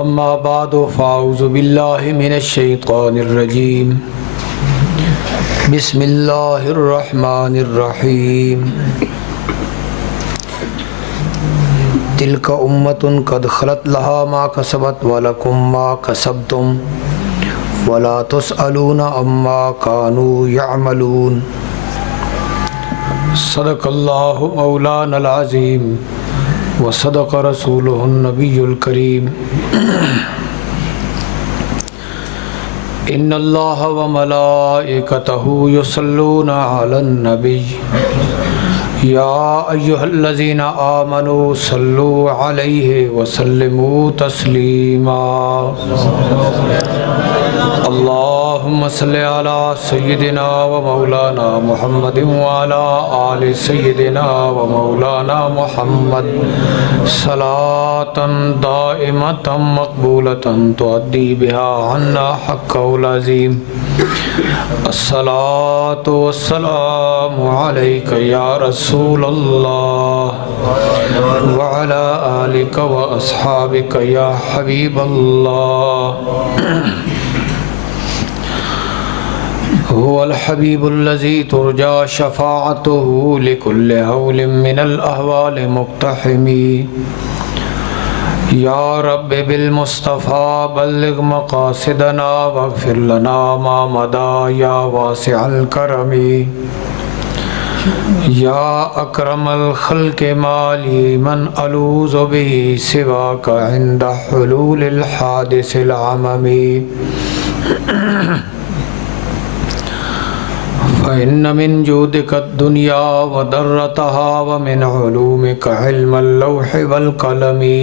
अम्मा बादु फ़ाऊज़ु बिल्लाहि मिनश्शैतानिर्रजीम बिस्मिल्लाहिर्रहमानिर्रहीम। तिल्का उम्मतुन क़द ख़लत लहा मा कसबत व लकुम मा कसबतुम वला तुसअलूना अम्मा कानू यअमलून। सदक़ल्लाहु मौलानल अज़ीम व सदक़ रसूलुहुन नबियुल करीम। इन्नल्लाह व मलाइकतहु युसल्लूना अलन नबी या अय्युहल्लज़ीना आमनू सल्लू अलैहि व सल्लिमू तस्लीमा। अल्लाहुम्मा सल्लि अला सय्यिदिना व मौलाना मुहम्मदिन व अला आलि सय्यिदिना व मौलाना मुहम्मद सलातन दाइमतन मक़बूलतन तुअद्दी बिहा अन्ना हक़्क़ल अज़ीम। अस्सलातु वस्सलामु अलैका या रसूलल्लाह व अला आलिका व अस्हाबिका या हबीबल्लाह। हुवल हबीबुल्लज़ी तुरजा शफ़ाअतुहु लिकुल्लि हौलिन मिनल अहवालि मुक़्तहिमी। या रब्बि बिल मुस्तफ़ा बल्लिग़ मक़ासिदना वग़फ़िर लना मा मदा या वासिअल करमी। या अकरमल ख़ल्क़ि माली मन अलूज़ु बिही सिवाका इंद हुलूलिल हादिसिल अममी। फ़इन्न मिन जूदिका दुनिया व दर्रतहा व मिन उलूमिका इल्मल लौहि वल क़लमी।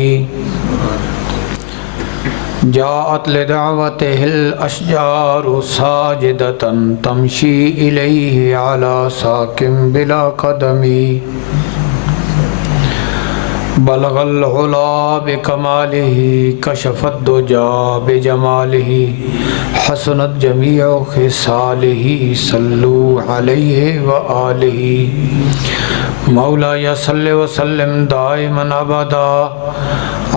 जाअत लिदअवतिहिल अशजारु साजिदतन तमशी इलैहि अला साकिन बिला क़दमी। बलगल उला बिकमालिही कशफत दुजा बिजमालिही हसनत जमीअ खिसालिही सल्लू अलैहि व आलिही। मौलाया सल्लि व सल्लिम दाइमन अबदा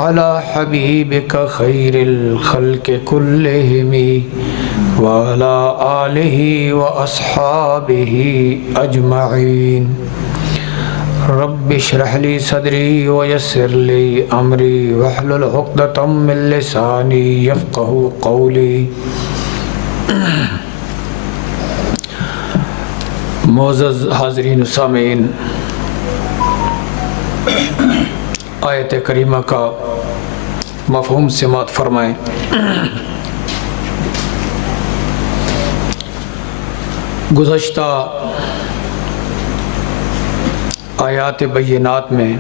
अला हबीबिका खैरिल खल्क़ि कुल्लिहिमी व अला आलिही व अस्हाबिही अजमईन। रब्बि इश्रह ली सदरी व यस्सिर ली अमरी वहलुल उक़दतम मिन लिसानी यफ़क़हू क़ौली। मोअज़्ज़ज़ हाज़रीन सामीन, आयत करीमा का मफ़हूम समाअत फरमाएँ। गुज़श्ता आयात बय्यनात में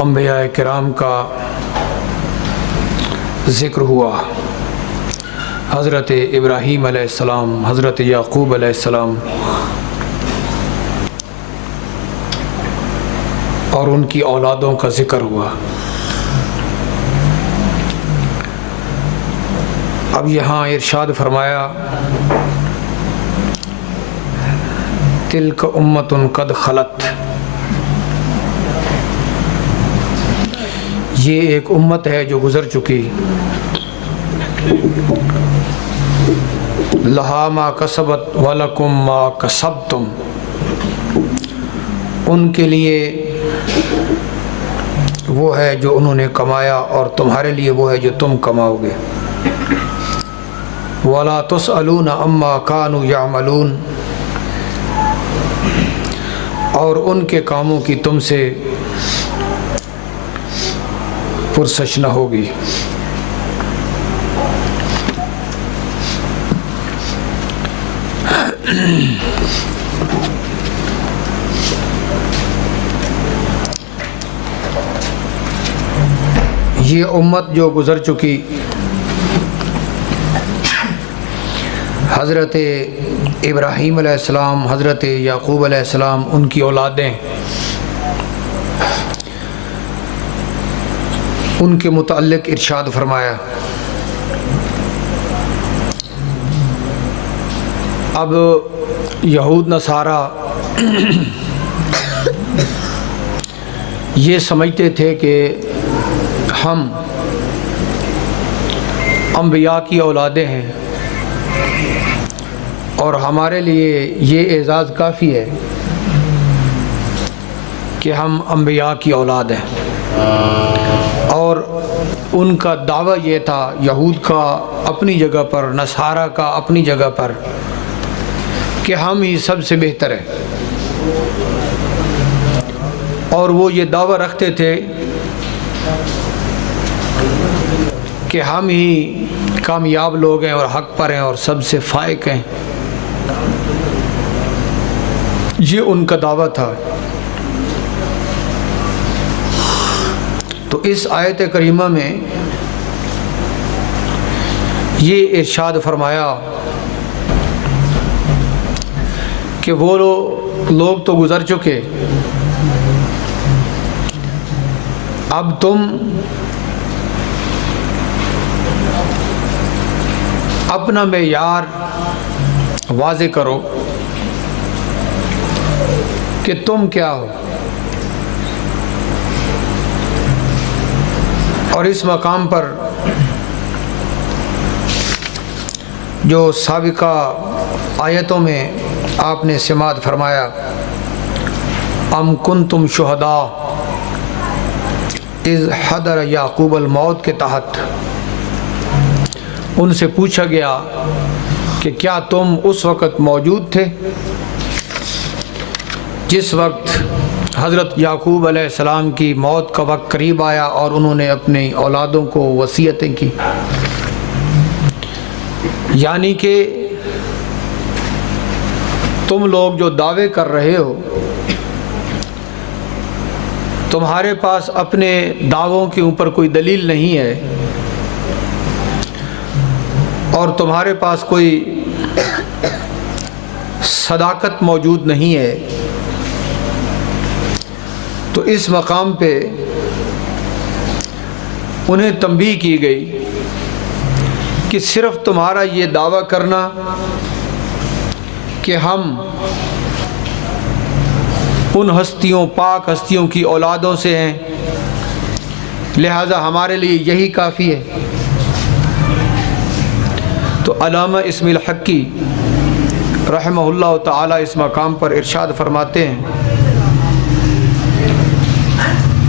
अंबिया किराम का ज़िक्र हुआ। हज़रत इब्राहीम अलैहिस्सलाम, हज़रत याक़ूब अलैहिस्सलाम और उनकी औलादों का ज़िक्र हुआ। अब यहाँ इरशाद फरमाया तिल्क उम्मतुन कद खलत, ये एक उम्मत है जो गुज़र चुकी। लहा मा कसबत वलकुम मा कसबतुम, उनके लिए वो है जो उन्होंने कमाया और तुम्हारे लिए वो है जो तुम कमाओगे। वला तुसअलूना अम्मा कानू यामलून, और उनके कामों की तुमसे पुरसश न होगी। ये उम्मत जो गुज़र चुकी, हज़रत इब्राहीम अलैहिस्सलाम, हज़रत याक़ूब अलैहिस्सलाम, उनकी औलादें, उनके मुतअल्लिक़ इरशाद फरमाया। अब यहूद नसारा ये समझते थे कि हम अंबिया की औलादें हैं और हमारे लिए ये एज़ाज़ काफ़ी है कि हम अंबिया की औलाद हैं। और उनका दावा ये था, यहूद का अपनी जगह पर, नसारा का अपनी जगह पर, कि हम ही सबसे बेहतर हैं। और वो ये दावा रखते थे कि हम ही कामयाब लोग हैं और हक़ पर हैं और सबसे फ़ाइक हैं। ये उनका दावा था। तो इस आयत करीमा में ये इरशाद फरमाया कि वो लोग तो गुज़र चुके, अब तुम अपना मेयार वाज़े करो कि तुम क्या हो। और इस मकाम पर जो साबिका आयतों में आपने सिमात फरमाया, अम कुंतुम शुहदा इज़ हदर याकूब अल मौत के तहत उनसे पूछा गया कि क्या तुम उस वक़्त मौजूद थे जिस वक्त हज़रत याकूब अलैहिस्सलाम की मौत का वक्त करीब आया और उन्होंने अपनी औलादों को वसीयतें की। यानी कि तुम लोग जो दावे कर रहे हो, तुम्हारे पास अपने दावों के ऊपर कोई दलील नहीं है और तुम्हारे पास कोई सदाकत मौजूद नहीं है। तो इस मकाम पे उन्हें तंबीह की गई कि सिर्फ़ तुम्हारा ये दावा करना कि हम उन हस्तियों, पाक हस्तियों की औलादों से हैं, लिहाजा हमारे लिए यही काफ़ी है। तो अल्लामा इस्माइल हक्की रहमहुल्लाह ताला इस मकाम पर इरशाद फरमाते हैं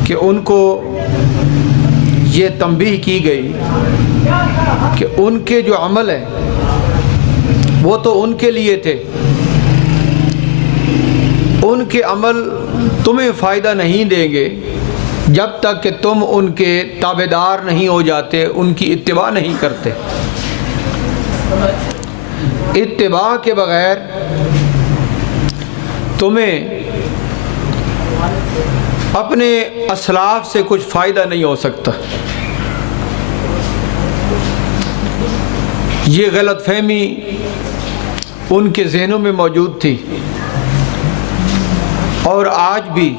कि उनको ये तंबीह की गई कि उनके जो अमल हैं वो तो उनके लिए थे, उनके अमल तुम्हें फ़ायदा नहीं देंगे जब तक कि तुम उनके ताबेदार नहीं हो जाते, उनकी इत्तिबा नहीं करते। इत्तिबा के बग़ैर तुम्हें अपने असलाफ से कुछ फ़ायदा नहीं हो सकता। ये गलतफहमी उनके ज़हनों में मौजूद थी और आज भी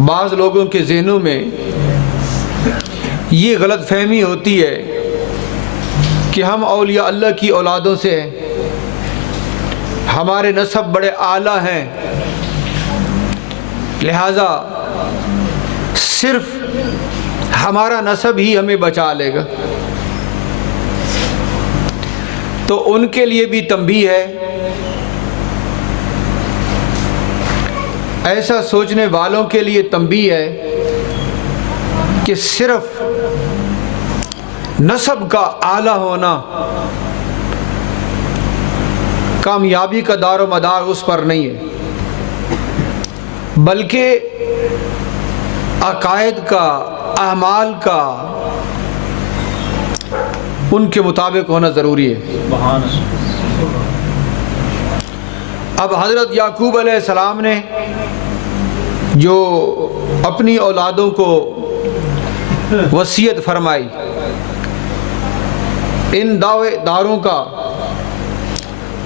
बाज़ लोगों के ज़हनों में ये गलतफहमी होती है कि हम औलिया अल्लाह की औलादों से हैं, हमारे नसब बड़े आला हैं, लिहाजा सिर्फ हमारा नसब ही हमें बचा लेगा। तो उनके लिए भी तंबीह है। ऐसा सोचने वालों के लिए तंबीह है कि सिर्फ नसब का आला होना कामयाबी का दारो मदार उस पर नहीं है, बल्कि अकायद का, अमाल का उनके मुताबिक होना ज़रूरी है। अब हज़रत याकूब अलैहिस्सलाम ने जो अपनी औलादों को वसीयत फरमाई, इन दावेदारों का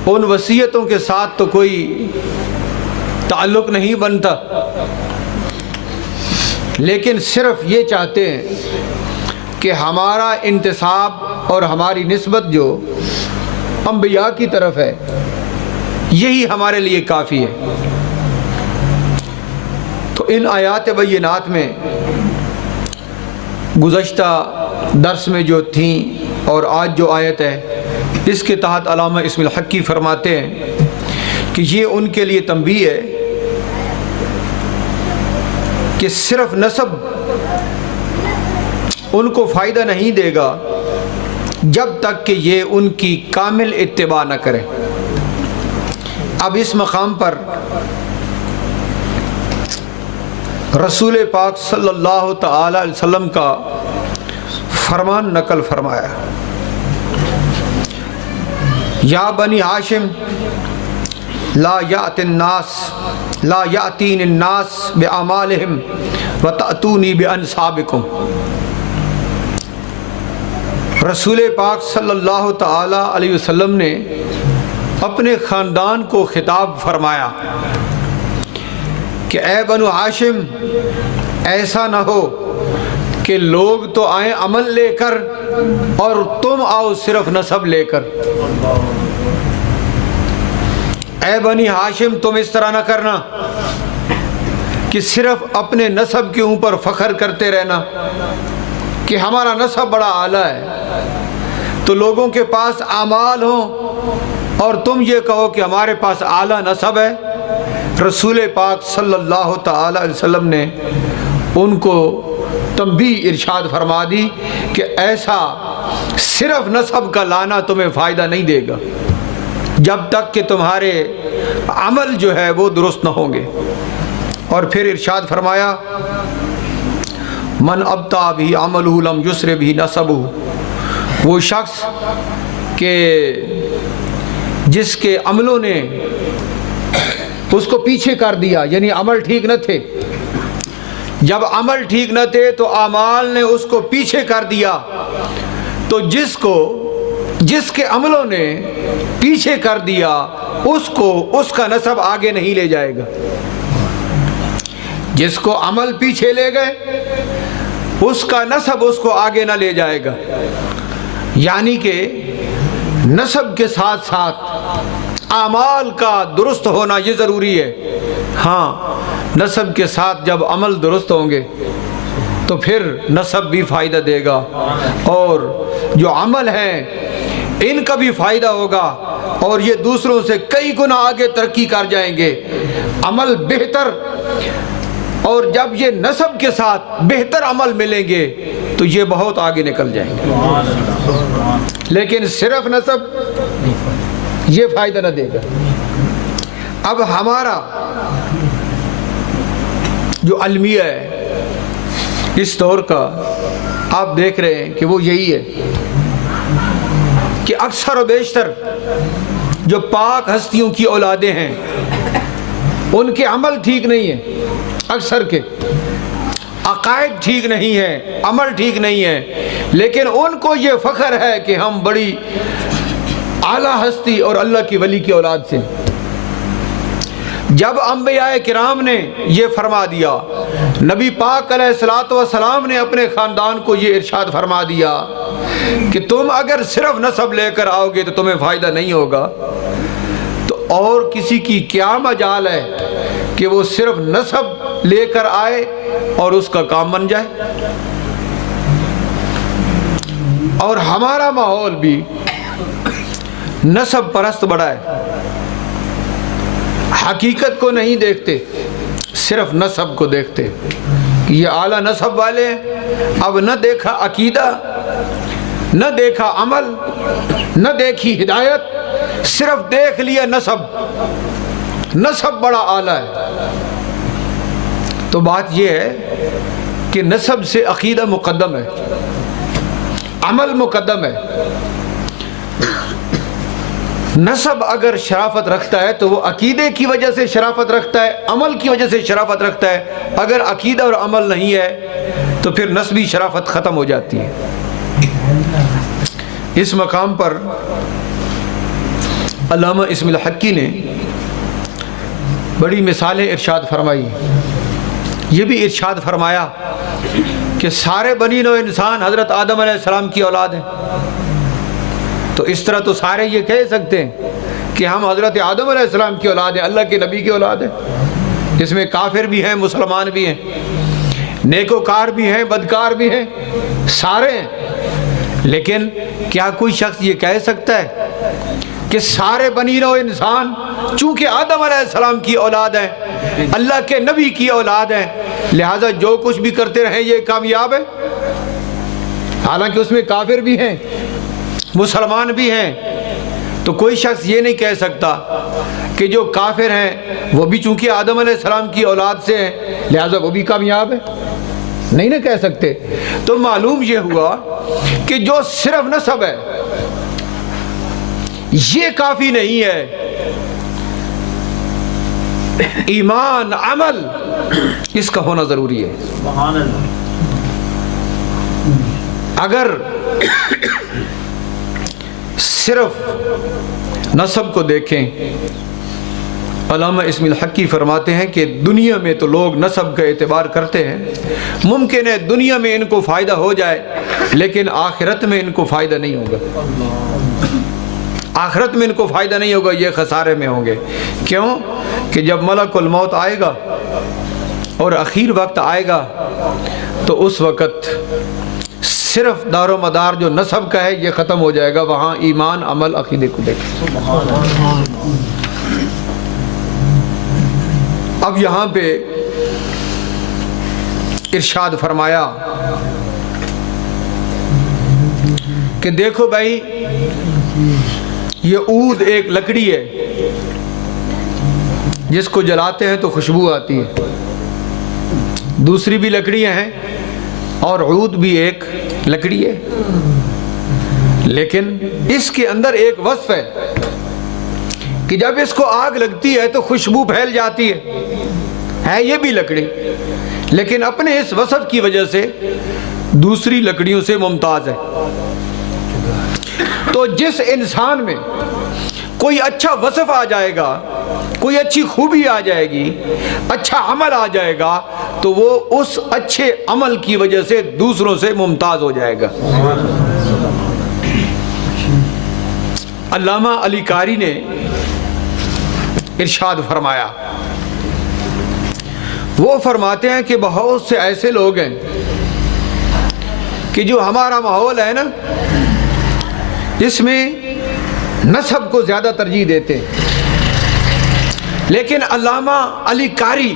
उन वसीयतों के साथ तो कोई ताल्लुक़ नहीं बनता, लेकिन सिर्फ ये चाहते हैं कि हमारा इंतिसाब और हमारी निस्बत जो अंबिया की तरफ है यही हमारे लिए काफ़ी है। तो इन आयात बय्यनात में गुज़श्ता दर्स में जो थी और आज जो आयत है, इसके तहत अल्लामा इस्माइल हक्की फरमाते हैं कि ये उनके लिए तंबीह है कि सिर्फ नसब उनको फ़ायदा नहीं देगा जब तक कि ये उनकी कामिल इत्तिबा न करें। अब इस मकाम पर रसूल पाक सल्लल्लाहु तआला अलैहि वसल्लम का फरमान नकल फरमाया, या बनी हाशिम ला यातीन नास बिअमालिहिम व तअतूनी बिअनसाबिकुम। रसूल पाक सल्लल्लाहु तआला अलैहि वसल्लम ने अपने ख़ानदान को खिताब फरमाया कि ए बनु हाशिम, ऐसा ना हो कि लोग तो आए अमल लेकर और तुम आओ सिर्फ नसब लेकर। ए बनी हाशिम, तुम इस तरह ना करना कि सिर्फ अपने नसब के ऊपर फ़ख्र करते रहना कि हमारा नसब बड़ा आला है, तो लोगों के पास आमाल हो और तुम ये कहो कि हमारे पास आला नसब है। रसूल पाक सल्लल्लाहु तआला अलैहि वसल्लम ने उनको तंबीह इरशाद फरमा दी कि ऐसा सिर्फ नसब का लाना तुम्हें फ़ायदा नहीं देगा जब तक कि तुम्हारे अमल जो है वो दुरुस्त न होंगे। और फिर इरशाद फरमाया, मन अब्ता भी अमलहु लम युस्र भी नसबहु। वो शख्स के जिसके अमलों ने उसको पीछे कर दिया, यानी अमल ठीक न थे, जब अमल ठीक न थे तो आमाल ने उसको पीछे कर दिया, तो जिसके अमलों ने पीछे कर दिया उसको उसका नसब आगे नहीं ले जाएगा। जिसको अमल पीछे ले गए उसका नसब उसको आगे ना ले जाएगा। यानी कि नसब के साथ साथ आमाल का दुरुस्त होना ये ज़रूरी है। हाँ, नसब के साथ जब अमल दुरुस्त होंगे तो फिर नसब भी फ़ायदा देगा और जो अमल हैं इनका भी फ़ायदा होगा और ये दूसरों से कई गुना आगे तरक्की कर जाएंगे। अमल बेहतर, और जब ये नसब के साथ बेहतर अमल मिलेंगे तो ये बहुत आगे निकल जाएंगे। लेकिन सिर्फ नसब ये फ़ायदा न देगा। अब हमारा जो अलमिया है इस दौर का, आप देख रहे हैं कि वो यही है कि अक्सर और बेशतर जो पाक हस्तियों की औलादें हैं उनके अमल ठीक नहीं है, अक्सर के अकायद ठीक नहीं है, अमल ठीक नहीं है, लेकिन उनको ये फ़ख्र है कि हम बड़ी आला हस्ती और अल्लाह की वली की औलाद से। जब अंबिया किराम ने ये फरमा दिया, नबी पाक अलैहिस्सलातु वस्सलाम ने अपने ख़ानदान को ये इरशाद फरमा दिया कि तुम अगर सिर्फ नसब लेकर आओगे तो तुम्हें फ़ायदा नहीं होगा, तो और किसी की क्या मजाल है कि वो सिर्फ नसब लेकर आए और उसका काम बन जाए। और हमारा माहौल भी नसब परस्त बड़ा है, हकीकत को नहीं देखते, सिर्फ नसब को देखते कि ये आला नसब वाले हैं। अब न देखा अकीदा, न देखा अमल, न देखी हिदायत, सिर्फ देख लिया नसब, नसब बड़ा आला है। तो बात यह है कि नसब से अकीदा मुक़द्दम है, अमल मुक़द्दम है। नसब अगर शराफत रखता है तो वो अकीदे की वजह से शराफत रखता है, अमल की वजह से शराफत रखता है। अगर अकीदा और अमल नहीं है तो फिर नस्बी शराफत ख़त्म हो जाती है। इस मकाम पर अल्लामा इस्माइल हक्की ने बड़ी मिसालें इरशाद फरमाई। ये भी इरशाद फरमाया कि सारे बनी नौ इंसान हज़रत आदम अलैहिस्सलाम की औलाद हैं। तो इस तरह तो सारे ये कह सकते हैं कि हम हज़रत आदम अलैहिस्सलाम की औलाद हैं, अल्लाह के नबी की औलाद हैं। इसमें काफिर भी हैं, मुसलमान भी हैं, नेकोकार भी हैं, बदकार भी हैं, सारे हैं। लेकिन क्या कोई शख्स ये कह सकता है कि सारे बनी नौ इंसान चूंकि आदम अलैहिस्सलाम की औलाद है, अल्लाह के नबी की औलाद है, लिहाजा जो कुछ भी करते रहे ये कामयाब है? हालांकि उसमें काफिर भी हैं, मुसलमान भी हैं। तो कोई शख्स ये नहीं कह सकता कि जो काफिर हैं वो भी चूंकि आदम अलैहिस्सलाम की औलाद से हैं लिहाजा वो भी कामयाब है, नहीं ना कह सकते। तो मालूम ये हुआ कि जो सिर्फ नसब है ये काफी नहीं है, ईमान अमल इसका होना जरूरी है। अगर सिर्फ नसब को देखें, अल्लामा इस्माइल हक्की फरमाते हैं कि दुनिया में तो लोग नसब का एतबार करते हैं, मुमकिन है दुनिया में इनको फ़ायदा हो जाए लेकिन आखिरत में इनको फ़ायदा नहीं होगा, आखिरत में इनको फ़ायदा नहीं होगा, ये खसारे में होंगे। क्यों? कि जब मलकुल मौत आएगा और आखिर वक्त आएगा तो उस वक़्त सिर्फ दारो मदार जो नसब का है ये ख़त्म हो जाएगा, वहाँ ईमान अमल अकीदे को देख। अब यहाँ पे इरशाद फरमाया कि देखो भाई ये ऊद एक लकड़ी है जिसको जलाते हैं तो खुशबू आती है, दूसरी भी लकड़ियाँ हैं और ऊद भी एक लकड़ी है, लेकिन इसके अंदर एक वस्फ है कि जब इसको आग लगती है तो खुशबू फैल जाती है ये भी लकड़ी, लेकिन अपने इस वस्फ की वजह से दूसरी लकड़ियों से मुमताज है। तो जिस इंसान में कोई अच्छा वस्फ आ जाएगा, कोई अच्छी खूबी आ जाएगी, अच्छा अमल आ जाएगा, तो वो उस अच्छे अमल की वजह से दूसरों से मुमताज हो जाएगा। अल्लामा अली कारी ने इरशाद फरमाया, वो फरमाते हैं कि बहुत से ऐसे लोग हैं कि जो हमारा माहौल है ना इसमें नसब को ज़्यादा तरजीह देते हैं, लेकिन अल्लामा अली कारी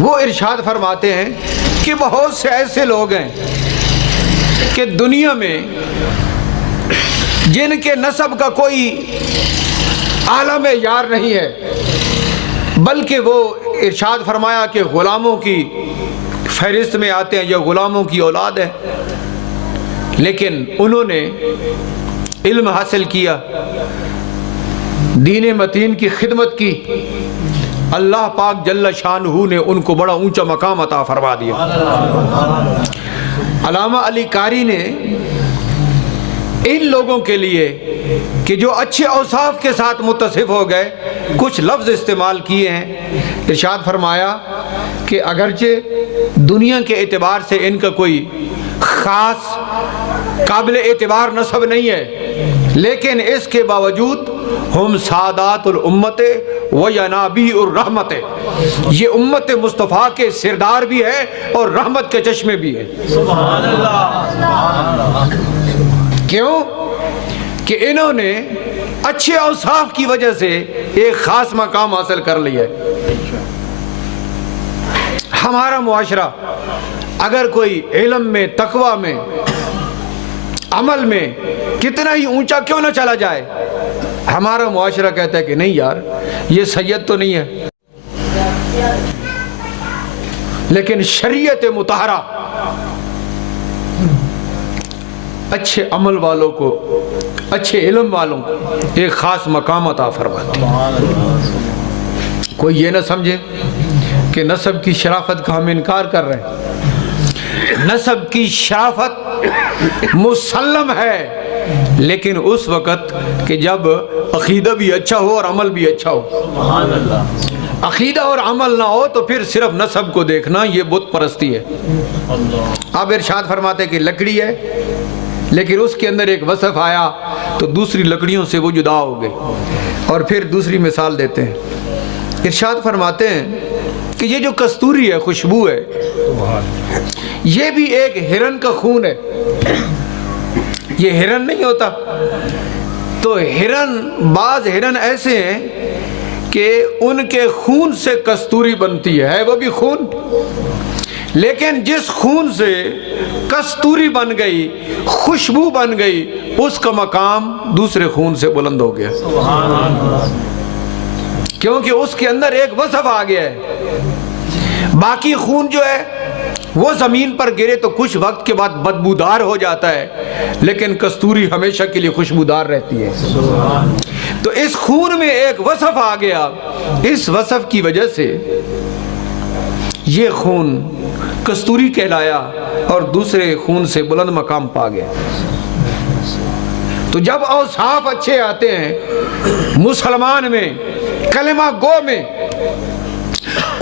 वो इरशाद फरमाते हैं कि बहुत से ऐसे लोग हैं कि दुनिया में जिनके नसब का कोई आलम यार नहीं है, बल्कि वो इरशाद फरमाया कि ग़ुलामों की फहरिस्त में आते हैं, जो ग़ुलामों की औलाद है, लेकिन उन्होंने इल्म हासिल किया, दीन मतीन की खिदमत की, अल्लाह पाक जल्ल शानहू ने उनको बड़ा ऊंचा मकाम अता फरमा दिया। अल्लामा अली कारी ने इन लोगों के लिए कि जो अच्छे औसाफ के साथ मुत्तसिफ हो गए कुछ लफ्ज़ इस्तेमाल किए हैं। इरशाद फरमाया कि अगरचे दुनिया के एतबार से इनका कोई ख़ास काबिल एतबार नसब नहीं है, लेकिन इसके बावजूद हम सादातुल उम्मत व यनाबीउर रहमत, ये उम्मत मुस्तफ़ा के सिरदार भी है और रहमत के चश्मे भी है। सुभान अल्लाह। क्यों? कि इन्होंने अच्छे औसाफ की वजह से एक ख़ास मकाम हासिल कर लिया है। हमारा मुआशरा अगर कोई इल्म में, तकवा में, अमल में कितना ही ऊंचा क्यों ना चला जाए, हमारा मुआशरा कहता है कि नहीं यार ये सैयद तो नहीं है, लेकिन शरीयत मुताहरा अच्छे अमल वालों को, अच्छे इल्म वालों को एक ख़ास मकाम अता फरमाती है। कोई ये ना समझे कि नसब की शराफत का हम इनकार कर रहे हैं। नसब की शराफत मुसल्लम है, लेकिन उस वक़्त कि जब अक़ीदा भी अच्छा हो और अमल भी अच्छा हो। अक़ीदा और अमल ना हो तो फिर सिर्फ नसब को देखना ये बुत परस्ती है। अब इरशाद फरमाते कि लकड़ी है, लेकिन उसके अंदर एक वसफ़ आया तो दूसरी लकड़ियों से वो जुदा हो गए। और फिर दूसरी मिसाल देते हैं इरशाद फरमाते हैं कि ये जो कस्तूरी है, खुशबू है, ये भी एक हिरन का खून है। ये हिरन नहीं होता तो हिरन, बाज हिरन ऐसे हैं कि उनके खून से कस्तूरी बनती है वो भी खून। लेकिन जिस खून से कस्तूरी बन गई, खुशबू बन गई, उसका मकाम दूसरे खून से बुलंद हो गया, क्योंकि उसके अंदर एक वसफ आ गया है। बाकी खून जो है वो जमीन पर गिरे तो कुछ वक्त के बाद बदबूदार हो जाता है, लेकिन कस्तूरी हमेशा के लिए खुशबूदार रहती है। तो इस खून में एक वसफ आ गया, इस वसफ की वजह से ये खून कस्तूरी कहलाया और दूसरे खून से बुलंद मकाम पा गया। तो जब औसाफ अच्छे आते हैं मुसलमान में, कलमा गो में,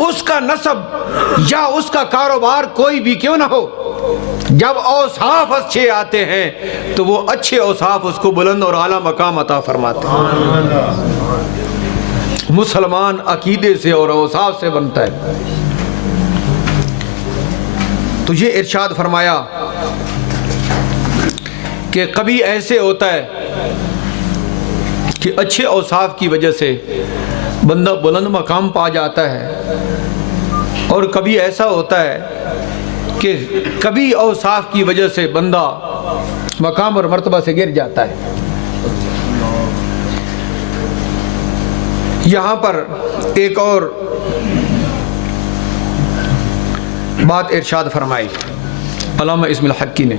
उसका नसब या उसका कारोबार कोई भी क्यों ना हो, जब औसाफ अच्छे आते हैं तो वो अच्छे औसाफ उसको बुलंद और आला मकाम अता फरमाते हैं। मुसलमान अकीदे से और औसाफ से बनता है। तो ये इरशाद फरमाया कि कभी ऐसे होता है कि अच्छे औसाफ की वजह से बंदा बुलंद मकाम पा जाता है, और कभी ऐसा होता है कि कभी औसाफ की वजह से बंदा मकाम और मर्तबा से गिर जाता है। यहाँ पर एक और बात इरशाद फरमाई अल्लामा इस्माइल हक्की ने।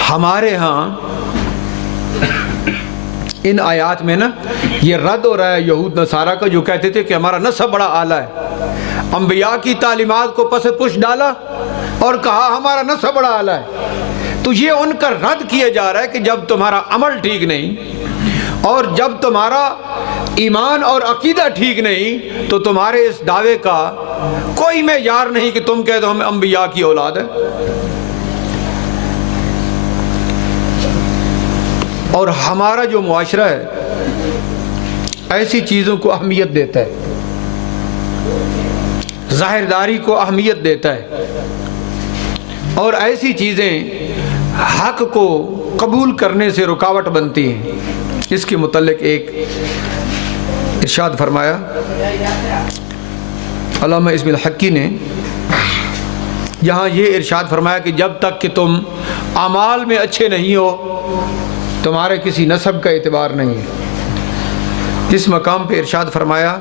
हमारे यहाँ इन आयात में ना ये रद्द हो रहा है यहूद नसारा का, जो कहते थे कि हमारा नसब बड़ा आला है। अंबिया की तालीमात को पस पुश डाला और कहा हमारा नसब बड़ा आला है। तो ये उनका रद्द किया जा रहा है कि जब तुम्हारा अमल ठीक नहीं और जब तुम्हारा ईमान और अकीदा ठीक नहीं तो तुम्हारे इस दावे का कोई मेयार नहीं कि तुम कह दो हम अंबिया की औलाद है। और हमारा जो मुआशरा है ऐसी चीज़ों को अहमियत देता है, ज़ाहिरदारी को अहमियत देता है, और ऐसी चीज़ें हक़ को कबूल करने से रुकावट बनती हैं। इसके मुतल्लिक़ एक इरशाद फरमाया अल्लामा इस्माइल हक्की ने। यहाँ ये इरशाद फरमाया कि जब तक कि तुम अमाल में अच्छे नहीं हो तुम्हारे किसी नसब का एतबार नहीं है। इस मकाम पे इरशाद फरमाया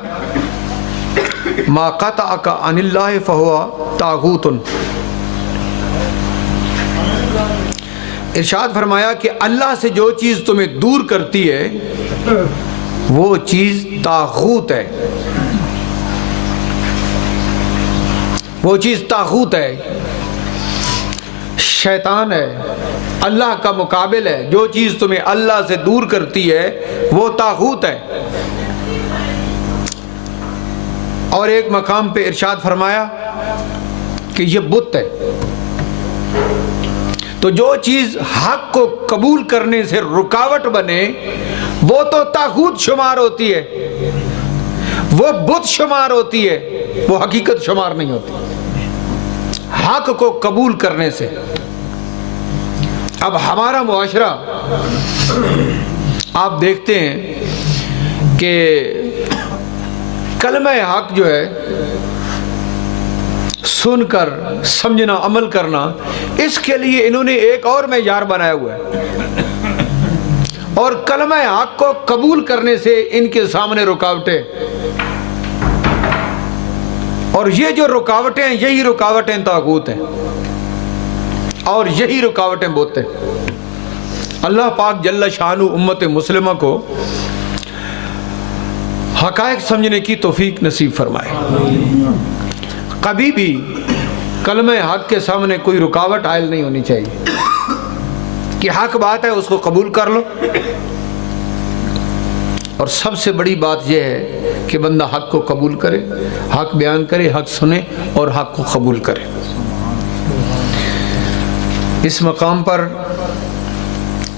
मा क़तअका अनिल्लाहि फ़हुवा ताग़ूतुन। इरशाद फरमाया कि अल्लाह से जो चीज़ तुम्हें दूर करती है वो चीज़ ताग़ूत है, वो चीज़ ताग़ूत है, शैतान है, अल्लाह का मुकाबिल है। जो चीज़ तुम्हें अल्लाह से दूर करती है वो ताग़ूत है। और एक मकाम पे इरशाद फरमाया कि ये बुत है। तो जो चीज़ हक़ को कबूल करने से रुकावट बने वो तो ताग़ूत शुमार होती है, वो बुत शुमार होती है, वो हकीकत शुमार नहीं होती हक़ को कबूल करने से। अब हमारा मुआशरा आप देखते हैं कि कलमा हक़ जो है सुनकर समझना, अमल करना, इसके लिए इन्होंने एक और मेयार बनाया हुआ है, और कलमा हक़ को कबूल करने से इनके सामने रुकावटें, और ये जो रुकावटें हैं यही रुकावटें ताग़ूत हैं और यही रुकावटें बोते हैं। अल्लाह पाक जल्ल शानु उम्मत मुस्लिमा को हक़ाइक़ समझने की तौफीक नसीब फरमाए। कभी भी कलमे हक़ के सामने कोई रुकावट आयल नहीं होनी चाहिए कि हक़ बात है उसको कबूल कर लो। और सबसे बड़ी बात यह है कि बंदा हक़ को कबूल करे, हक़ बयान करे, हक़ सुने और हक़ को कबूल करे। इस मकाम पर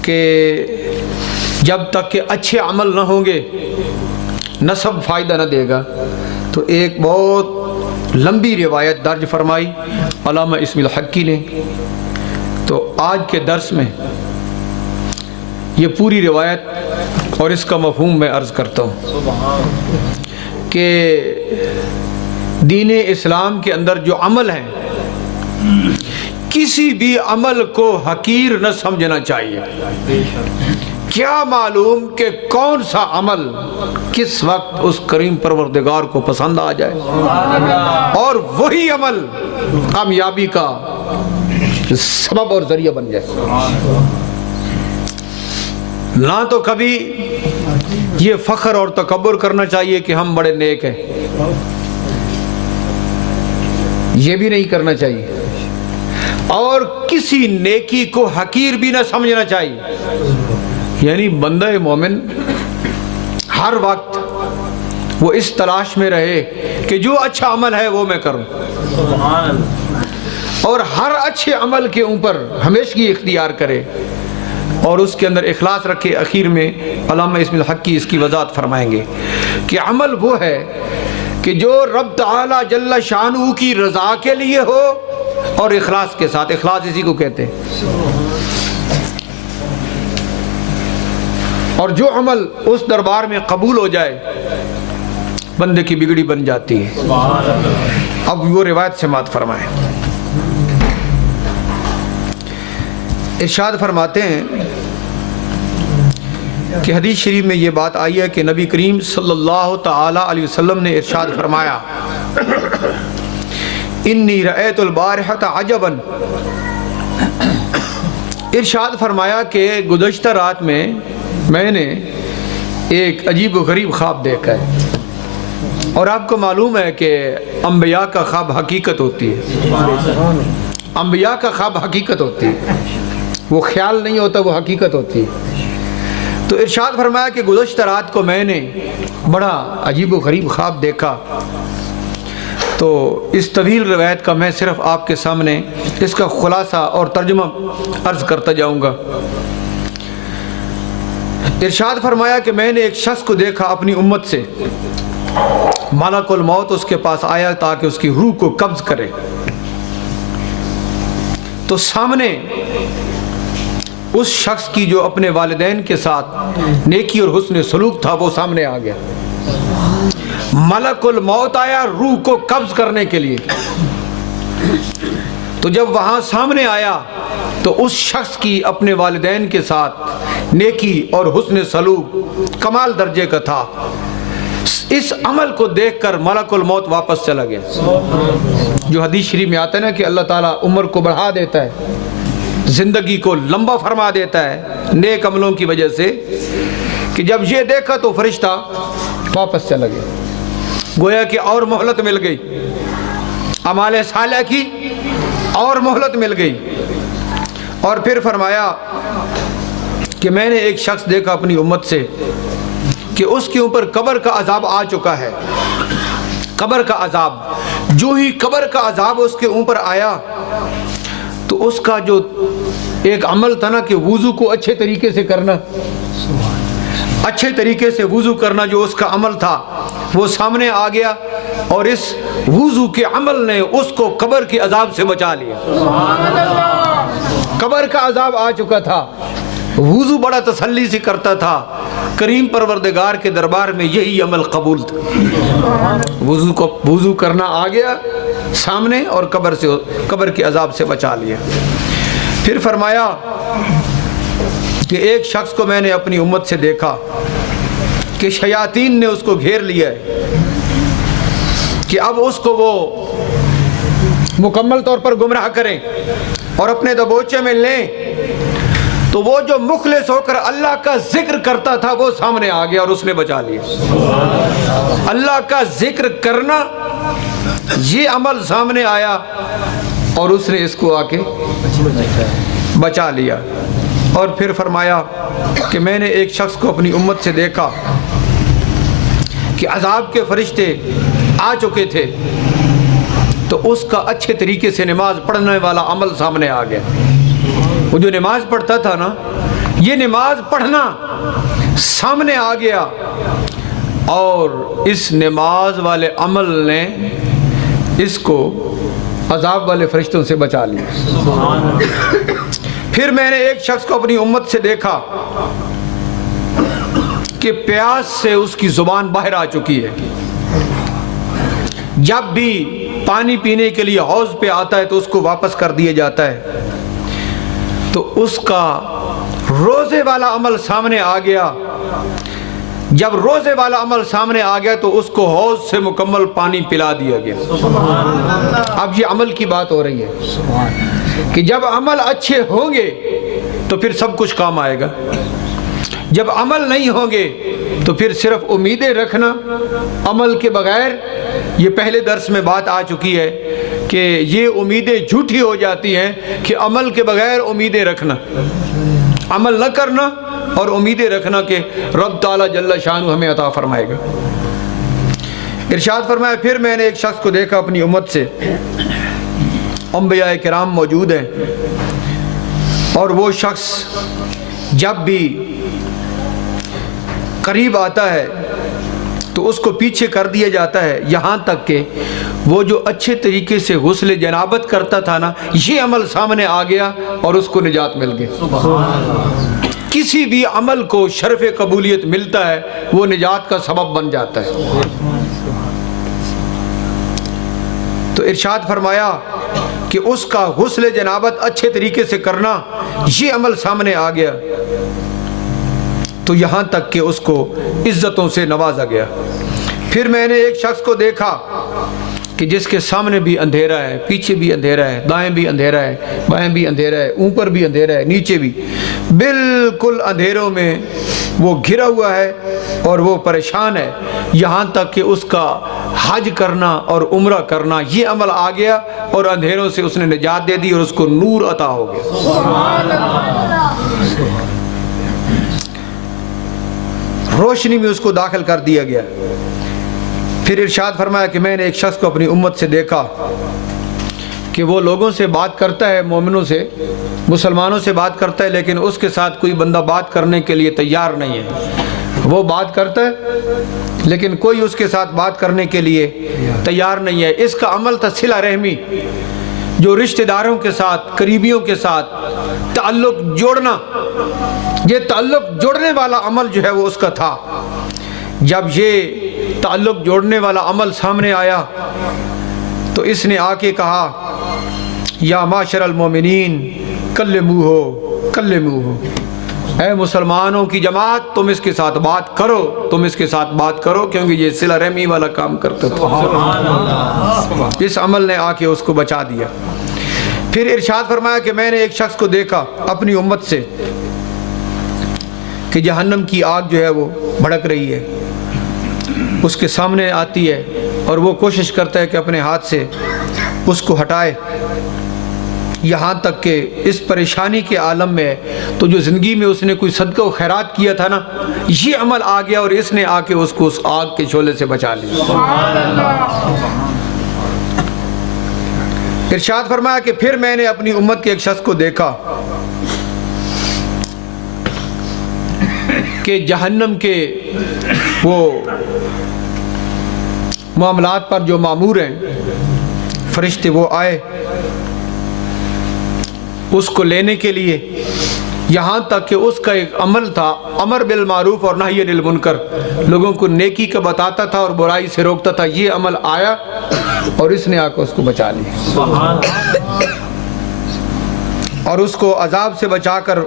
कि जब तक कि अच्छे अमल न होंगे नसब फ़ायदा न देगा। तो एक बहुत लंबी रिवायत दर्ज फरमाई अल्लामा इस्माइल हक्की ने। तो आज के दर्स में ये पूरी रिवायत और इसका मफ़हूम मैं अर्ज़ करता हूँ कि दीन इस्लाम के अंदर जो अमल है, किसी भी अमल को हकीर न समझना चाहिए। क्या मालूम कि कौन सा अमल किस वक्त उस करीम परवरदिगार को पसंद आ जाए और वही अमल कामयाबी का सबब और जरिया बन जाए। ना तो कभी ये फख्र और तकब्बुर करना चाहिए कि हम बड़े नेक हैं, ये भी नहीं करना चाहिए, और किसी नेकी को हकीर भी ना समझना चाहिए। यानी बंदा मोमिन हर वक्त वो इस तलाश में रहे कि जो अच्छा अमल है वो मैं करूं, और हर अच्छे अमल के ऊपर हमेशगी इख्तियार करे और उसके अंदर इखलास रखे। आखिर में अल्लामा इस्माइल हक्की इसकी वजाहत फरमाएंगे कि अमल वो है कि जो रब ताला जल्ला शानू की रज़ा के लिए हो और इखलास के साथ। इखलास इसी को कहते हैं। और जो अमल उस दरबार में कबूल हो जाए बंदे की बिगड़ी बन जाती है। अब वो रिवायत से मात फरमाए। इरशाद फरमाते हैं कि हदीस शरीफ में ये बात आई है कि नबी करीम सल्लल्लाहु ताला अलैहि वसल्लम ने इरशाद फरमाया, इन्नी रअयतुल बारिहत अजबन। इरशाद फरमाया कि गुज़श्ता रात में मैंने एक अजीब व गरीब ख्वाब देखा है। और आपको मालूम है कि अंबिया का ख्वाब हकीकत होती है। अंबिया का ख्वाब हकीकत होती है, वो ख्याल नहीं होता, वो हकीकत होती है। तो इरशाद फरमाया कि गुज़श्ता रात को मैंने बड़ा अजीब व गरीब ख्वाब देखा। तो इस तवील रवायत का मैं सिर्फ आपके सामने इसका खुलासा और तर्जुमा अर्ज़ करता जाऊँगा। इरशाद फरमाया कि मैंने एक शख्स को देखा अपनी उम्मत से, मलकुल मौत उसके पास आया ताकि उसकी रूह को कब्ज़ करे। तो सामने उस शख्स की जो अपने वालिदैन के साथ नेकी और हुस्न सलूक था वो सामने आ गया। मलकुल मौत आया रूह को कब्ज़ करने के लिए। तो जब वहाँ सामने आया तो उस शख्स की अपने वालिदैन के साथ नेकी और हुस्न सलूक कमाल दर्जे का था। इस अमल को देखकर मलकुल मौत वापस चला गया। जो हदीस शरीफ में आता है ना कि अल्लाह ताला उम्र को बढ़ा देता है, ज़िंदगी को लंबा फरमा देता है नेक अमलों की वजह से, कि जब ये देखा तो फरिश्ता वापस चला गया। गोया कि और मोहलत मिल गई, अमाले साला की और मोहलत मिल गई। और फिर फरमाया कि मैंने एक शख्स देखा अपनी उम्मत से कि उसके ऊपर कब्र का अजाब आ चुका है। कब्र का अजाब, जो ही कब्र का अजाब उसके ऊपर आया तो उसका जो एक अमल था ना कि वुज़ू को अच्छे तरीके से करना, अच्छे तरीके से वुज़ू करना, जो उसका अमल था वो सामने आ गया। और इस वुज़ू के अमल ने उसको कब्र के अजाब से बचा लिया। कब्र का अजाब आ चुका था, वुज़ू बड़ा तसल्ली से करता था, करीम परवरदिगार के दरबार में यही अमल कबूल था। वुज़ू करना आ गया सामने और कब्र के अजाब से बचा लिया। फिर फरमाया कि एक शख्स को मैंने अपनी उम्मत से देखा कि शयातीन ने उसको घेर लिया है कि अब उसको वो मुकम्मल तौर पर गुमराह करें और अपने दबोचे में लें। तो वो जो मुखलिस होकर अल्लाह का जिक्र करता था वो सामने आ गया और उसने बचा लिया। अल्लाह का जिक्र करना ये अमल सामने आया और उसने इसको आके बचा लिया। और फिर फरमाया कि मैंने एक शख्स को अपनी उम्मत से देखा कि अजाब के फरिश्ते आ चुके थे, तो उसका अच्छे तरीके से नमाज पढ़ने वाला अमल सामने आ गया। वो जो नमाज पढ़ता था ना, ये नमाज पढ़ना सामने आ गया और इस नमाज वाले अमल ने इसको अजाब वाले फरिश्तों से बचा लिया। फिर मैंने एक शख्स को अपनी उम्मत से देखा कि प्यास से उसकी ज़ुबान बाहर आ चुकी है। जब भी पानी पीने के लिए हौज़ पे आता है तो उसको वापस कर दिया जाता है। तो उसका रोज़े वाला अमल सामने आ गया। जब रोज़े वाला अमल सामने आ गया तो उसको हौज़ से मुकम्मल पानी पिला दिया गया। अब ये अमल की बात हो रही है कि जब अमल अच्छे होंगे तो फिर सब कुछ काम आएगा। जब अमल नहीं होंगे तो फिर सिर्फ उम्मीदें रखना अमल के बगैर, ये पहले दर्स में बात आ चुकी है कि ये उम्मीदें झूठी हो जाती हैं कि अमल के बगैर उम्मीदें रखना, अमल न करना और उम्मीदें रखना कि रब ताला जल्ला शानु हमें अता फरमाएगा। इरशाद फरमाया, फिर मैंने एक शख्स को देखा अपनी उम्मत से, अंबिया किराम मौजूद हैं, और वो शख्स जब भी करीब आता है तो उसको पीछे कर दिया जाता है, यहाँ तक कि वो जो अच्छे तरीके से गुस्ल जनाबत करता था ना, ये अमल सामने आ गया और उसको निजात मिल गई। किसी भी अमल को शर्फ कबूलियत मिलता है वो निजात का सबब बन जाता है। तो इरशाद फरमाया कि उसका गुस्ल जनाबत अच्छे तरीके से करना, ये अमल सामने आ गया तो यहाँ तक कि उसको इज्जतों से नवाजा गया। फिर मैंने एक शख्स को देखा कि जिसके सामने भी अंधेरा है, पीछे भी अंधेरा है, दाएं भी अंधेरा है, बाएं भी अंधेरा है, ऊपर भी अंधेरा है, नीचे भी, बिल्कुल अंधेरों में वो घिरा हुआ है और वो परेशान है। यहाँ तक कि उसका हज करना और उम्रा करना ये अमल आ गया और अंधेरों से उसने निजात दे दी और उसको नूर अता हो गया। रोशनी में उसको दाखिल कर दिया गया। फिर इरशाद फरमाया कि मैंने एक शख्स को अपनी उम्मत से देखा कि वो लोगों से बात करता है, मोमिनों से, मुसलमानों से बात करता है, लेकिन उसके साथ कोई बंदा बात करने के लिए तैयार नहीं है। वो बात करता है लेकिन कोई उसके साथ बात करने के लिए तैयार नहीं है। इसका अमल था सिला रहमी, जो रिश्तेदारों के साथ, करीबियों के साथ ताल्लुक़ जोड़ना, ये ताल्लुक़ जोड़ने वाला अमल जो है वो उसका था। जब ये ताल्लुक़ जोड़ने वाला अमल सामने आया तो इसने आके कहा, या माशरल मोमिनीन कल्लिमू हो, ऐ मुसलमानों की जमात, तुम इसके साथ बात करो, तुम इसके साथ बात करो, क्योंकि ये सिला रहमी वाला काम करता था। इस अमल ने आके उसको बचा दिया। फिर इरशाद फरमाया कि मैंने एक शख्स को देखा अपनी उम्मत से कि जहन्नम की आग जो है वो भड़क रही है, उसके सामने आती है और वो कोशिश करता है कि अपने हाथ से उसको हटाए। यहाँ तक कि इस परेशानी के आलम में तो जो ज़िंदगी में उसने कोई सदका व खैरात किया था ना, ये अमल आ गया और इसने आके उसको उस आग के शोले से बचा लिया। इरशाद फरमाया कि फिर मैंने अपनी उम्मत के एक शख्स को देखा कि जहन्नम के वो मामलात पर जो मामूर हैं फरिश्ते, वो आए उसको लेने के लिए। यहाँ तक कि उसका एक अमल था, अमर बिल मारूफ और नही अनिल मुनकर, लोगों को नेकी का बताता था और बुराई से रोकता था। ये अमल आया और इसने आकर उसको बचा लिया और उसको अजाब से बचाकर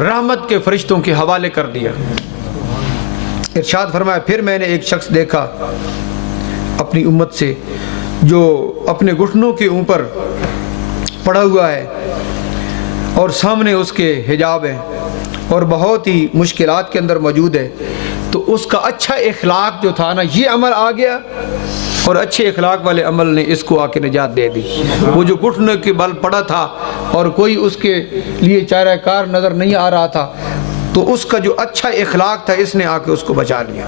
रहमत के फरिश्तों के हवाले कर दिया। इरशाद फरमाया, फिर मैंने एक शख्स देखा अपनी उम्मत से जो अपने घुटनों के ऊपर पड़ा हुआ है और सामने उसके हिजाब है और बहुत ही मुश्किलात के अंदर मौजूद है। तो उसका अच्छा इखलाक जो था ना, ये अमल आ गया और अच्छे इखलाक वाले अमल ने इसको आके निजात दे दी। वो जो घुटने के बल पड़ा था और कोई उसके लिए चाराकार नज़र नहीं आ रहा था, तो उसका जो अच्छा इखलाक था इसने आके उसको बचा लिया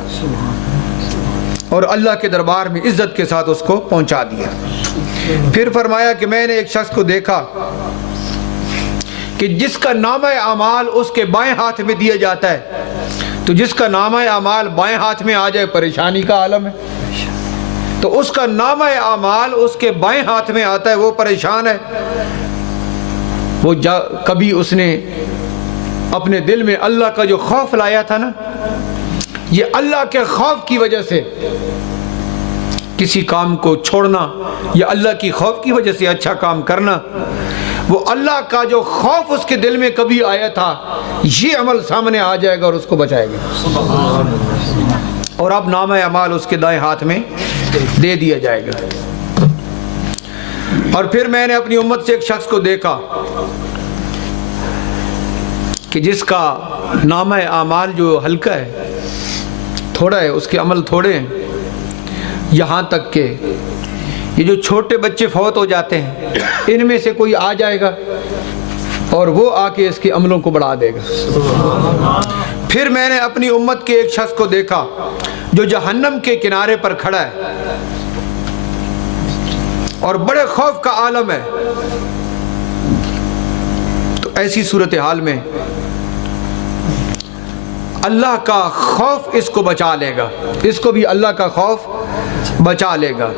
और अल्लाह के दरबार में इज़्ज़त के साथ उसको पहुंचा दिया। फिर फरमाया कि मैंने एक शख्स को देखा कि जिसका नाम-ए-अमाल उसके बाएं हाथ में दिया जाता है, तो जिसका नामा अमाल बाएं हाथ में आ जाए परेशानी का आलम है, तो उसका नामा अमाल उसके बाएं हाथ में आता है, वो परेशान है। वो कभी उसने अपने दिल में अल्लाह का जो खौफ लाया था ना, ये अल्लाह के खौफ की वजह से किसी काम को छोड़ना या अल्लाह की खौफ की वजह से अच्छा काम करना, वो अल्लाह का जो खौफ उसके दिल में कभी आया था, ये अमल सामने आ जाएगा और उसको बचाएगा। और अब नामा अमाल उसके दाएं हाथ में दे दिया जाएगा। और फिर मैंने अपनी उम्मत से एक शख्स को देखा कि जिसका नामा अमाल जो हल्का है, थोड़ा है, उसके अमल थोड़े हैं। यहाँ तक के ये जो छोटे बच्चे फौत हो जाते हैं, इनमें से कोई आ जाएगा और वो आके इसके अमलों को बढ़ा देगा। फिर मैंने अपनी उम्मत के एक शख्स को देखा जो जहन्नम के किनारे पर खड़ा है और बड़े खौफ का आलम है। तो ऐसी सूरत हाल में अल्लाह का खौफ इसको बचा लेगा, इसको भी अल्लाह का खौफ बचा लेगा।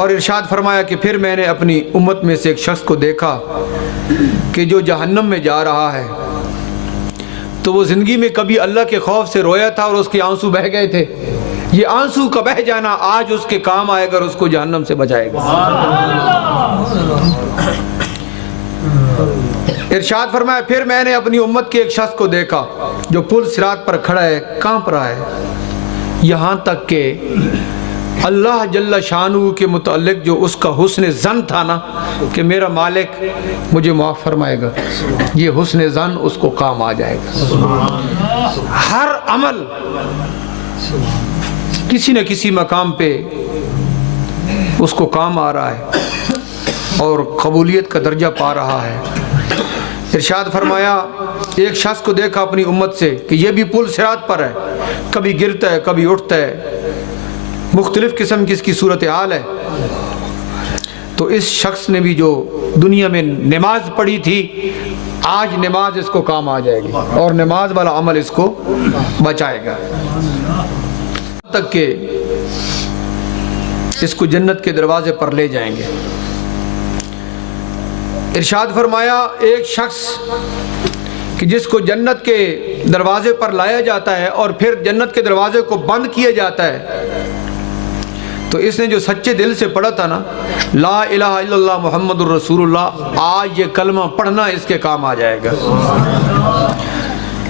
और इरशाद फरमाया कि फिर मैंने अपनी उम्मत में से एक शख्स को देखा कि जो जहन्नम में जा रहा है, तो वो ज़िंदगी में कभी अल्लाह के खौफ से रोया था और उसके आंसू बह गए थे। ये आंसू का बह जाना आज उसके काम आएगा और उसको जहन्नम से बचाएगा। इरशाद फरमाया फिर मैंने अपनी उम्मत के एक शख्स को देखा जो पुल सिरात पर खड़ा है, कांप रहा है, यहाँ तक के अल्लाह जल्ला शानू के मुताल्लिक जो उसका हुस्न ज़न था ना कि मेरा मालिक मुझे माफ़ फरमाएगा, ये हुस्न ज़न उसको काम आ जाएगा। हर अमल किसी न किसी मकाम पे उसको काम आ रहा है और कबूलियत का दर्जा पा रहा है। इरशाद फरमाया एक शख्स को देखा अपनी उम्मत से कि यह भी पुल सिरात पर है, कभी गिरता है कभी उठता है, मुख्तलिफ़ किस्म की इसकी सूरत हाल है। तो इस शख्स ने भी जो दुनिया में नमाज पढ़ी थी, आज नमाज इसको काम आ जाएगी और नमाज वाला अमल इसको बचाएगा, तक के इसको जन्नत के दरवाजे पर ले जाएंगे। इरशाद फरमाया एक शख्स कि जिसको जन्नत के दरवाजे पर लाया जाता है और फिर जन्नत के दरवाजे को बंद किया जाता है, तो इसने जो सच्चे दिल से पढ़ा था ना, ला इलाहा इल्लल्लाह मुहम्मदुर रसूलुल्लाह, आज ये कलमा पढ़ना इसके काम आ जाएगा।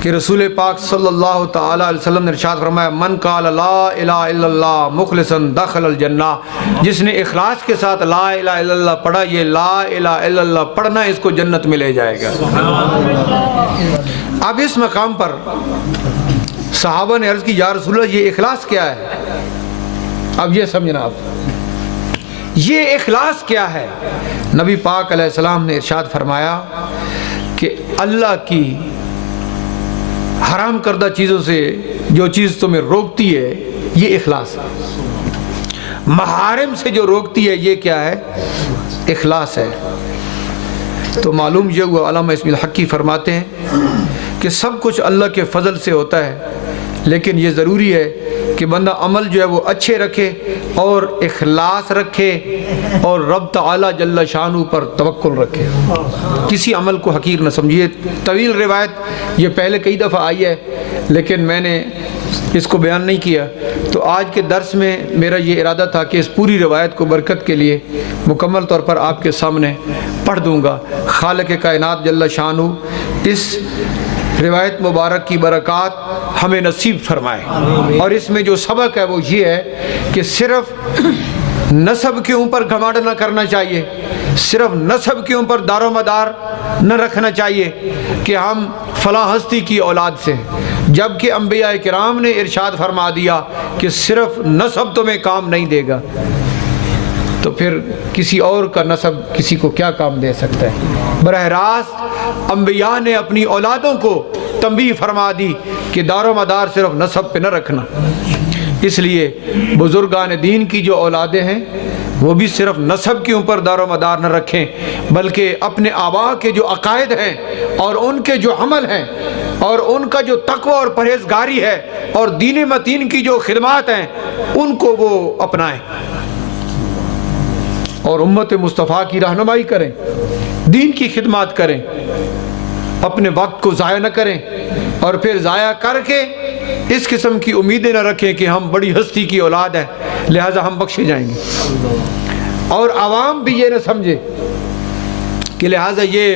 कि रसूल पाक सल्लल्लाहु ताला अलैहि वसल्लम ने इरशाद फरमाया मन काल ला इलाहा इल्लल्लाह मुखलिसन दखलल जन्नह, जिसने इखलास के साथ ला इलाहा इल्लल्लाह पढ़ा, ये ला इलाहा इल्लल्लाह पढ़ना इसको जन्नत में ले जाएगा। अब इस मकाम पर सहाबा ने अर्ज़ की या रसूलल्लाह ये इखलास क्या है? अब ये समझना आप, ये इखलास क्या है? नबी पाक अलैहिस्सलाम ने इरशाद फरमाया कि अल्लाह की हराम करदा चीज़ों से जो चीज़ तुम्हें रोकती है ये इखलास है। महारिम से जो रोकती है ये क्या है? इखलास है। तो मालूम ये हुआ, अल्लामा इस्माइल हक्की फरमाते हैं कि सब कुछ अल्लाह के फ़ज़ल से होता है, लेकिन ये ज़रूरी है कि बंदा अमल जो है वो अच्छे रखे और इखलास रखे और रब ताला जल्ला शानू पर तवक्कुल रखे, किसी अमल को हकीर न समझिए। तवील रिवायत ये पहले कई दफ़ा आई है लेकिन मैंने इसको बयान नहीं किया, तो आज के दर्स में मेरा ये इरादा था कि इस पूरी रिवायत को बरकत के लिए मुकम्मल तौर पर आपके सामने पढ़ दूँगा। खालिक़ कायनात जल्ला शानू इस रिवायत मुबारक की बरक़ात हमें नसीब फरमाए। और इसमें जो सबक है वो ये है कि सिर्फ़ नसब के ऊपर घमंड न करना चाहिए, सिर्फ नसब के ऊपर दारोमदार न रखना चाहिए कि हम फ़लाँ हस्ती की औलाद से, जबकि अंबिया किराम ने इरशाद फरमा दिया कि सिर्फ नसब तुम्हें काम नहीं देगा, तो फिर किसी और का नसब किसी को क्या काम दे सकता है। बरह रास्त अंबिया ने अपनी औलादों को तंबीह फरमा दी कि दारोमदार सिर्फ नसब पे न रखना। इसलिए बुज़ुर्गान दीन की जो औलादें हैं वो भी सिर्फ नसब के ऊपर दारोमदार न रखें, बल्कि अपने आबा के जो अकायद हैं और उनके जो अमल हैं और उनका जो तकवा और परहेजगारी है और दीन मतीन की जो खिदमत हैं उनको वो अपनाएं और उम्मत मुस्तफ़ा की रहनुमाई करें, दीन की खिदमत करें, अपने वक्त को ज़ाया न करें और फिर ज़ाया करके इस किस्म की उम्मीदें न रखें कि हम बड़ी हस्ती की औलाद है लिहाजा हम बख्शे जाएंगे, और आवाम भी ये न समझे कि लिहाजा ये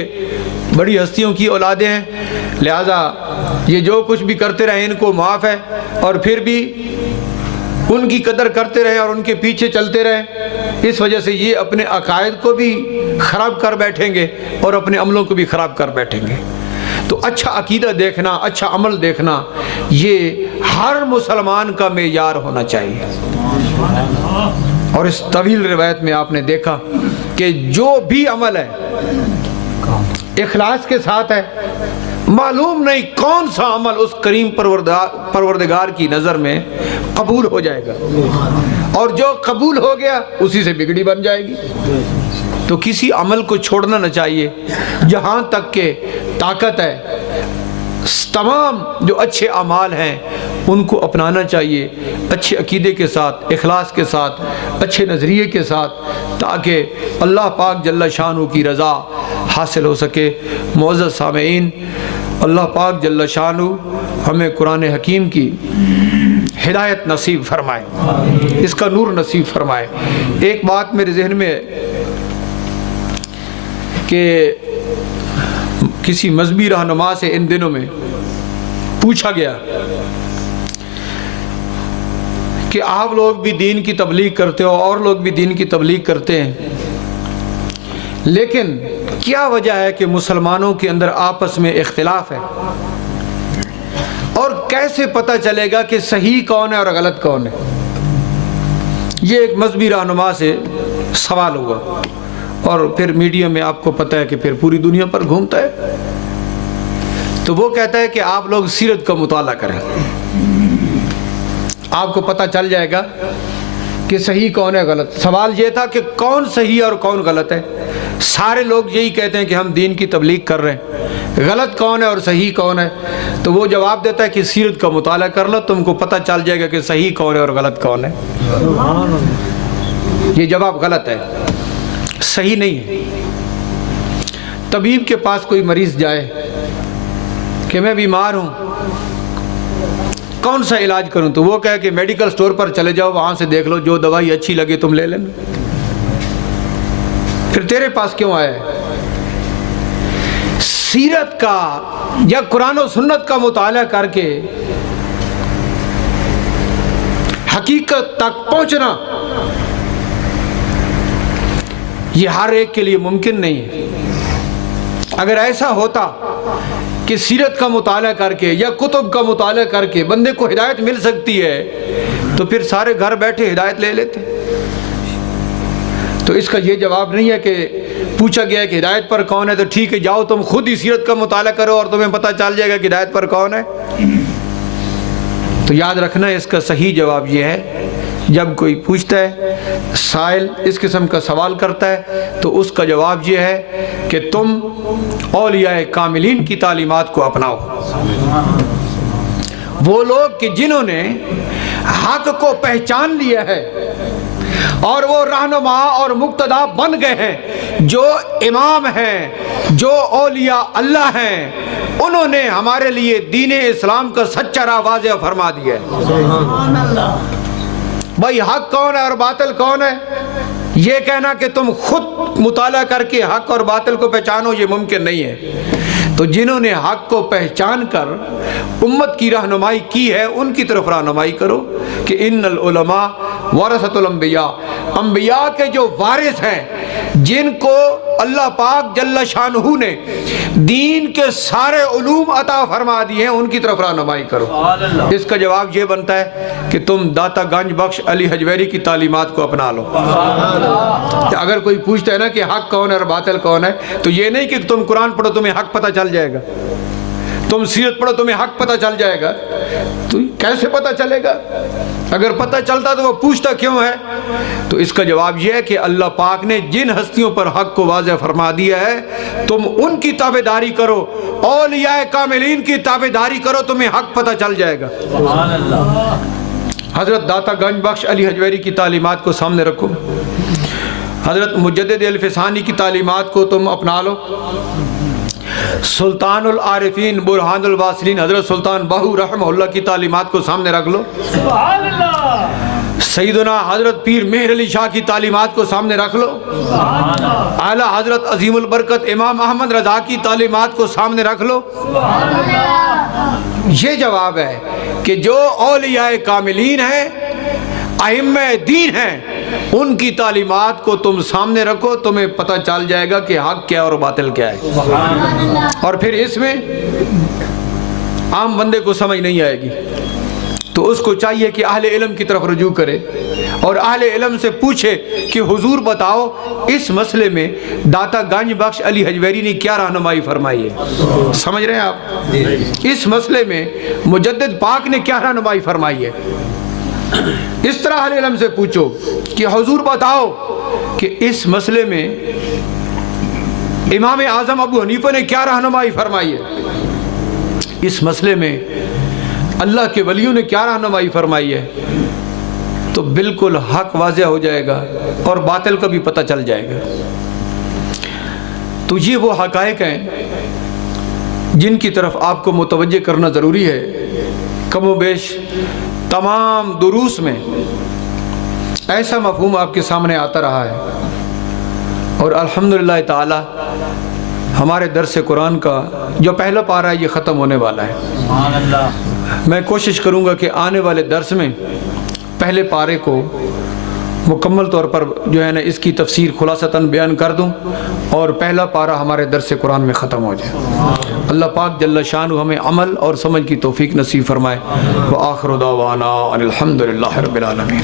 बड़ी हस्तियों की औलादें हैं लिहाजा ये जो कुछ भी करते रहे इनको माफ़ है, और फिर भी उनकी कदर करते रहे और उनके पीछे चलते रहे। इस वजह से ये अपने अकायद को भी ख़राब कर बैठेंगे और अपने अमलों को भी ख़राब कर बैठेंगे। तो अच्छा अकीदा देखना, अच्छा अमल देखना, ये हर मुसलमान का मेयार होना चाहिए। और इस तवील रिवायत में आपने देखा कि जो भी अमल है इखलास के साथ है, मालूम नहीं कौन सा अमल उस करीम परवरदिगार की नज़र में कबूल हो जाएगा, और जो कबूल हो गया उसी से बिगड़ी बन जाएगी। तो किसी अमल को छोड़ना न चाहिए, जहाँ तक के ताकत है तमाम जो अच्छे अमाल हैं उनको अपनाना चाहिए, अच्छे अकीदे के साथ, इखलास के साथ, अच्छे नज़रिए के साथ, ताकि अल्लाह पाक जल्ला शानहू की रज़ा हासिल हो सके। मुअज़्ज़ज़ सामीईन, अल्लाह पाक जल्ला शानहू हमें कुरान हकीम की हिदायत नसीब फरमाए, इसका नूर नसीब फरमाए। एक बात मेरे जहन में कि किसी मजहबी रहनुमा से इन दिनों में पूछा गया कि आप लोग भी दीन की तबलीग करते हो और लोग भी दीन की तबलीग करते हैं, लेकिन क्या वजह है कि मुसलमानों के अंदर आपस में इख्तिलाफ है, और कैसे पता चलेगा कि सही कौन है और गलत कौन है? ये एक मजहबी रहनुमा से सवाल हुआ, और फिर मीडिया में आपको पता है कि फिर पूरी दुनिया पर घूमता है। तो वो कहता है कि आप लोग सीरत का मुताला करें, आपको पता चल जाएगा कि सही कौन है गलत। सवाल ये था कि कौन सही और कौन गलत है। सारे लोग यही कहते हैं कि हम दीन की तबलीग कर रहे हैं, गलत कौन है और सही कौन है? तो वो जवाब देता है कि सीरत का मुताला कर लो, तुमको पता चल जाएगा कि सही कौन है और गलत कौन है। ये जवाब गलत है, सही नहीं है। तबीब के पास कोई मरीज़ जाए कि मैं बीमार हूँ, कौन सा इलाज करूँ? तो वो कहे कि मेडिकल स्टोर पर चले जाओ, वहाँ से देख लो, जो दवाई अच्छी लगे तुम ले लेना। फिर तेरे पास क्यों आया? सीरत का या कुरान और सुन्नत का मुताला करके हकीकत तक पहुँचना ये हर एक के लिए मुमकिन नहीं है। अगर ऐसा होता कि सीरत का मुताला करके या कुतुब का मुताला करके बंदे को हिदायत मिल सकती है तो फिर सारे घर बैठे हिदायत ले लेते। तो इसका ये जवाब नहीं है कि पूछा गया है कि हिदायत पर कौन है तो ठीक है, जाओ तुम खुद ही सीरत का मुताला करो और तुम्हें पता चल जाएगा कि हिदायत पर कौन है। तो याद रखना, इसका सही जवाब ये है, जब कोई पूछता है, साइल इस किस्म का सवाल करता है, तो उसका जवाब ये है कि तुम औलियाए कामिलीन की तालीमात को अपनाओ। वो लोग कि जिन्होंने हक को पहचान लिया है और वो रहनुमा और मुक्तदा बन गए हैं, जो इमाम हैं, जो औलिया अल्लाह हैं, उन्होंने हमारे लिए दीन इस्लाम का सच्चा राह वाज़ेह फरमा दिया है। भाई हक कौन है और बातिल कौन है, ये कहना कि तुम खुद मुताला करके हक और बातिल को पहचानो, ये मुमकिन नहीं है। तो जिन्होंने हक को पहचान कर उम्मत की रहनुमाई की है, उनकी तरफ रहनुमाई करो कि इन्नल उलमा वरसतुल अंबिया, अंबिया के जो वारिस हैं, जिनको अल्लाह पाक जल्ला शानहू ने दीन के सारे उलूम अता फरमा दिए हैं, उनकी तरफ रहनुमाई करो। इसका जवाब ये बनता है कि तुम दाता गंज बख्श अली हजवेरी की तालीमात को अपना लो। अगर कोई पूछता है ना कि हक कौन है और बातिल कौन है, तो ये नहीं कि तुम कुरान पढ़ो तुम्हें हक पता चल जाएगा, तुम सीरत पढ़ो तुम्हें हक पता चल जाएगा। तो कैसे पता चलेगा? अगर पता चलता तो वो पूछता क्यों है? तो इसका जवाब यह है कि अल्लाह पाक ने जिन हस्तियों पर हक को वाज़ेह फरमा दिया है, तुम उनकी ताबेदारी करो, औलियाए कामिलीन की ताबेदारी करो, तुम्हें हक पता चल जाएगा। हज़रत दाता गंज बख्श अली हजवेरी की तालीमात को सामने रखो, हज़रत मुजद्दिद अल-फ़सानी की तालीमात को तुम अपना लो, सुल्तानुल आरिफीन बुरहानुल वासिलीन हज़रत सुल्तान बाहू रहमहुल्लाह की तालीमात को सामने रख लो, सैयदना हज़रत पीर मेहर अली शाह की तालीमात को सामने रख लो, आला हज़रत अजीमुल बरकत इमाम अहमद रज़ा की तालीमात को सामने रख लो। ये जवाब है कि जो औलियाए कामिलीन हैं, अइम्मे दीन हैं, उनकी तालीमात को तुम सामने रखो, तुम्हें पता चल जाएगा कि हक क्या और बातिल क्या है। और फिर इसमें आम बंदे को समझ नहीं आएगी, तो उसको चाहिए कि अहले इल्म की तरफ रुजू करे और अहले इल्म से पूछे कि हुजूर बताओ इस मसले में दाता गंज बख्श अली हजवेरी ने क्या रहनुमाई फरमाई है। समझ रहे हैं आप? इस मसले में मुजद्दिद पाक ने क्या रहनुमाई फरमाई है। इस तरह अहले इल्म से पूछो कि हुजूर बताओ कि इस मसले में इमाम आज़म अबू हनीफा ने क्या रहनुमाई फरमाई है, इस मसले में अल्लाह के वलियों ने क्या रहनुमाई फरमाई है, तो बिल्कुल हक वाज़ेह हो जाएगा और बातिल का भी पता चल जाएगा। तो ये वो हक़ाइक़ हैं जिनकी तरफ आपको मुतवज्जे करना ज़रूरी है। कमोबेश तमाम दुरूस में ऐसा मफ़हूम आपके सामने आता रहा है और अल्हम्दुलिल्लाह ताला हमारे दर्स कुरान का जो पहला पारा है ये ख़त्म होने वाला है। मैं कोशिश करूँगा कि आने वाले दर्स में पहले पारे को मुकम्मल तौर पर जो है ना इसकी तफसीर खुलासतन बयान कर दूँ और पहला पारा हमारे दर्स कुरान में ख़त्म हो जाए। अल्लाह पाक जल्ल शानु हमें अमल और समझ की तौफीक नसीब फरमाए। व आखिरु दावाना अनिल हम्दुलिल्लाहि रब्बिल आलमीन।